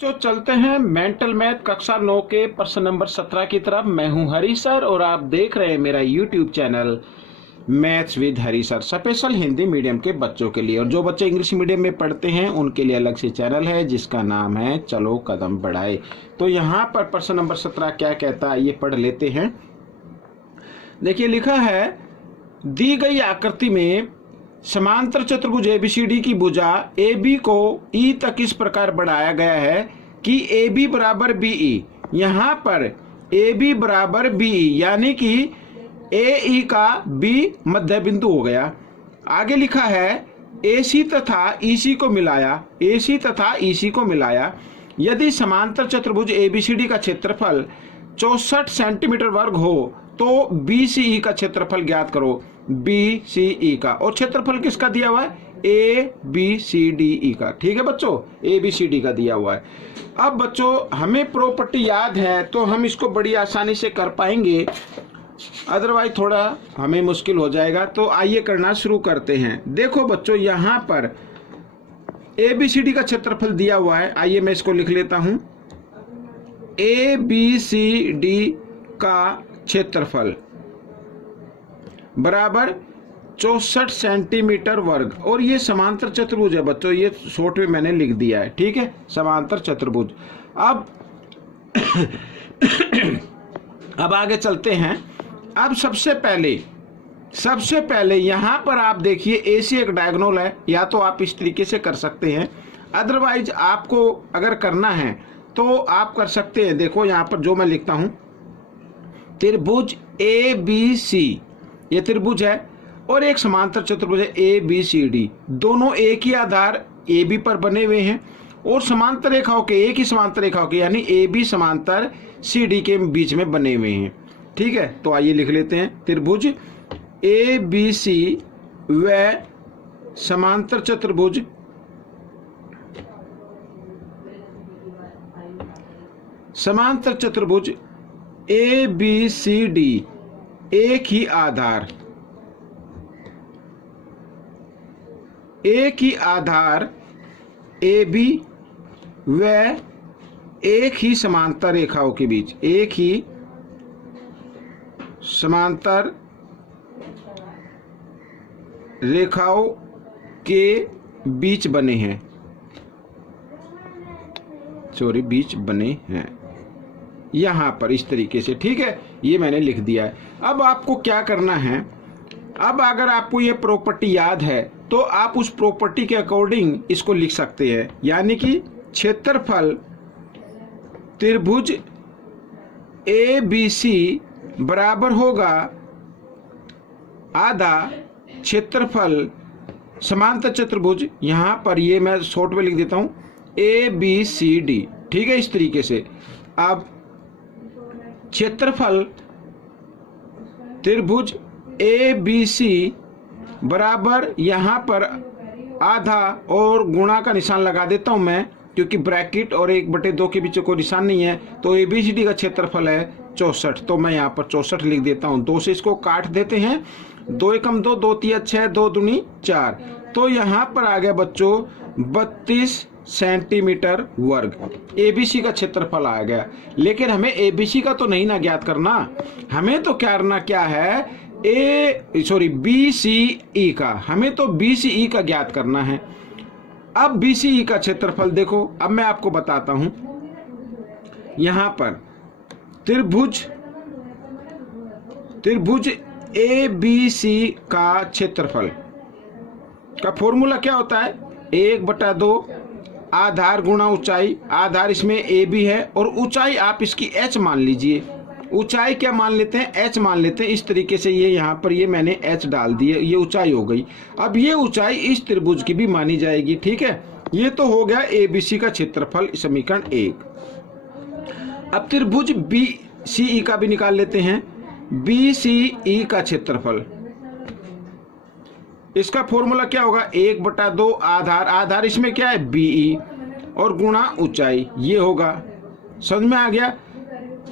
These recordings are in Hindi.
जो चलते हैं मेंटल मैथ कक्षा 9 के प्रश्न नंबर 17 की तरफ। मैं हूं हरी सर और आप देख रहे हैं मेरा YouTube channel maths with Hari sir, special Hindi medium के बच्चों के लिए। और जो बच्चे इंग्लिश मीडियम में पढ़ते हैं उनके लिए अलग से चैनल है जिसका नाम है चलो कदम बढ़ाए। तो यहाँ पर प्रश्न नंबर 17 क्या कहता है ये पढ़ लेते हैं। देखिए लिखा है, दी गई आकृति में समांतर चतुर्भुज एबीसीडी की भुजा AB को E तक इस प्रकार बढ़ाया गया है कि AB बराबर BE। यहाँ पर AB बराबर BE यानी कि AE का B मध्य बिंदु हो गया। आगे लिखा है AC तथा EC को मिलाया, AC तथा EC को मिलाया यदि समांतर चतुर्भुज ABCD का क्षेत्रफल 64 सेंटीमीटर वर्ग हो तो BCE का क्षेत्रफल ज्ञात करो। BCE का, और क्षेत्रफल किसका दिया हुआ है? ABCDE का। ठीक है बच्चों, ABCD का दिया हुआ है। अब बच्चों हमें प्रॉपर्टी याद है तो हम इसको बड़ी आसानी से कर पाएंगे, अदरवाइज थोड़ा हमें मुश्किल हो जाएगा। तो आइए करना शुरू करते हैं। देखो बच्चों यहाँ पर ABCD का क्षेत्रफल दिया हुआ है, आइए मैं इसको लिख लेता हूं। ABCD का क्षेत्रफल बराबर 64 सेंटीमीटर वर्ग, और ये समांतर चतुर्भुज है बच्चों, ये शॉर्ट में मैंने लिख दिया है। ठीक है, समांतर चतुर्भुज। अब आगे चलते हैं। अब सबसे पहले यहां पर आप देखिए AC एक डायगोनल है, या तो आप इस तरीके से कर सकते हैं, अदरवाइज आपको अगर करना है तो आप कर सकते हैं। देखो यहां पर जो मैं लिखता हूं, त्रिभुज ABC, ये त्रिभुज है और एक समांतर चतुर्भुज है ABCD, दोनों एक ही आधार AB पर बने हुए हैं और समांतर रेखाओं के, एक ही समांतर रेखाओं के यानी AB समांतर CD के बीच में बने हुए हैं। ठीक है, तो आइए लिख लेते हैं। त्रिभुज ABC व समांतर चतुर्भुज ABCD एक ही आधार AB व एक ही समांतर रेखाओं के बीच, एक ही समांतर रेखाओं के बीच बने हैं, बीच बने हैं यहां पर इस तरीके से। ठीक है, ये मैंने लिख दिया है। अब आपको क्या करना है, अब अगर आपको ये प्रॉपर्टी याद है तो आप उस प्रॉपर्टी के अकॉर्डिंग इसको लिख सकते हैं, यानी कि क्षेत्रफल त्रिभुज ABC बराबर होगा आधा क्षेत्रफल समांतर चतुर्भुज, यहां पर ये मैं शॉर्ट में लिख देता हूं ABCD। ठीक है, इस तरीके से। अब क्षेत्रफल त्रिभुज ABC बराबर यहां पर आधा, और गुणा का निशान लगा देता हूं मैं क्योंकि ब्रैकेट और 1/2 के बीच कोई निशान नहीं है, तो ABCD का क्षेत्रफल है 64, तो मैं यहाँ पर 64 लिख देता हूँ। 2 से इसको काट देते हैं, 2 एकम 2, 2 तिया 6, 2 दूनी 4, तो यहाँ पर आ गया बच्चों 32 सेंटीमीटर वर्ग। ABC का क्षेत्रफल आ गया, लेकिन हमें ABC का तो नहीं ना ज्ञात करना, हमें तो करना क्या है BCE का, हमें तो BCE का ज्ञात करना है। अब BCE का क्षेत्रफल देखो, अब मैं आपको बताता हूं। यहां पर त्रिभुज ABC का क्षेत्रफल का फॉर्मूला क्या होता है? 1/2 आधार गुणा ऊंचाई, आधार इसमें AB है और ऊंचाई आप इसकी H मान लीजिए। ऊंचाई क्या मान लेते हैं? H मान लेते हैं। इस तरीके से ये यहाँ पर ये मैंने H डाल दी है, ये ऊंचाई हो गई। अब ये ऊंचाई इस त्रिभुज की भी मानी जाएगी। ठीक है, ये तो हो गया ABC का क्षेत्रफल, समीकरण 1। अब त्रिभुज BCE का भी निकाल लेते हैं। BCE का क्षेत्रफल, इसका फॉर्मूला क्या होगा? 1/2 आधार इसमें क्या है? BE और गुणा ऊंचाई, ये होगा। समझ में आ गया?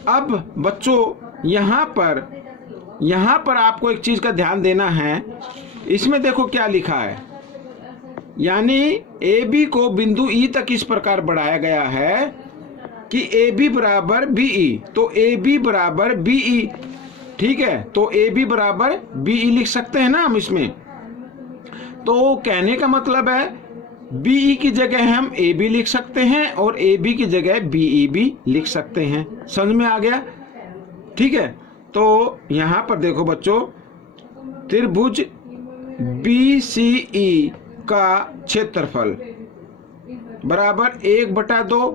अब बच्चों यहाँ पर आपको एक चीज का ध्यान देना है। इसमें देखो क्या लिखा है, यानी ए बी को बिंदु ई तक इस प्रकार बढ़ाया गया है कि ए बी बराबर बी ई, तो ए बी बराबर बी ई, ठीक है। तो ए बी बराबर बी ई लिख सकते हैं ना हम इसमें। तो कहने का मतलब है बी ई की जगह हम ए बी लिख सकते हैं और ए बी की जगह बी ई भी लिख सकते हैं। समझ में आ गया, ठीक है। तो यहां पर देखो बच्चों, त्रिभुज बी सी ई का क्षेत्रफल बराबर 1/2,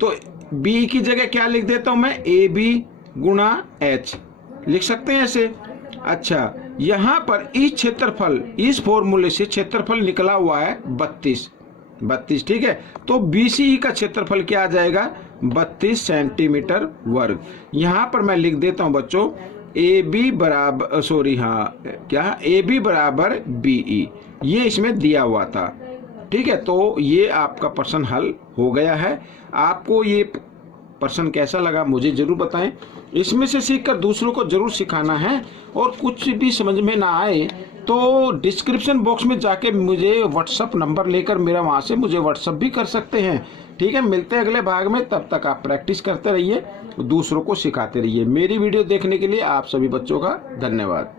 तो बी की जगह क्या लिख देता हूं मैं, ए बी गुणा एच लिख सकते हैं ऐसे। अच्छा, यहां पर इस क्षेत्रफल, इस फॉर्मूले से क्षेत्रफल निकला हुआ है 32, ठीक है। तो बीसीई का क्षेत्रफल क्या आ जाएगा, 32 सेंटीमीटर वर्ग। यहां पर मैं लिख देता हूं बच्चों, ए बी बराबर, ए बी बराबर बीई, ये इसमें दिया हुआ था, ठीक है। तो ये आपका प्रश्न हल हो गया है। आपको ये प्रश्न कैसा लगा मुझे जरूर बताएं। इसमें से सीखकर दूसरों को जरूर सिखाना है, और कुछ भी समझ में ना आए तो डिस्क्रिप्शन बॉक्स में जाके मुझे व्हाट्सअप नंबर लेकर मेरा वहां से मुझे व्हाट्सअप भी कर सकते हैं, ठीक है। मिलते हैं अगले भाग में, तब तक आप प्रैक्टिस करते रहिए, दूसरों को सिखाते रहिए। मेरी वीडियो देखने के लिए आप सभी बच्चों का धन्यवाद।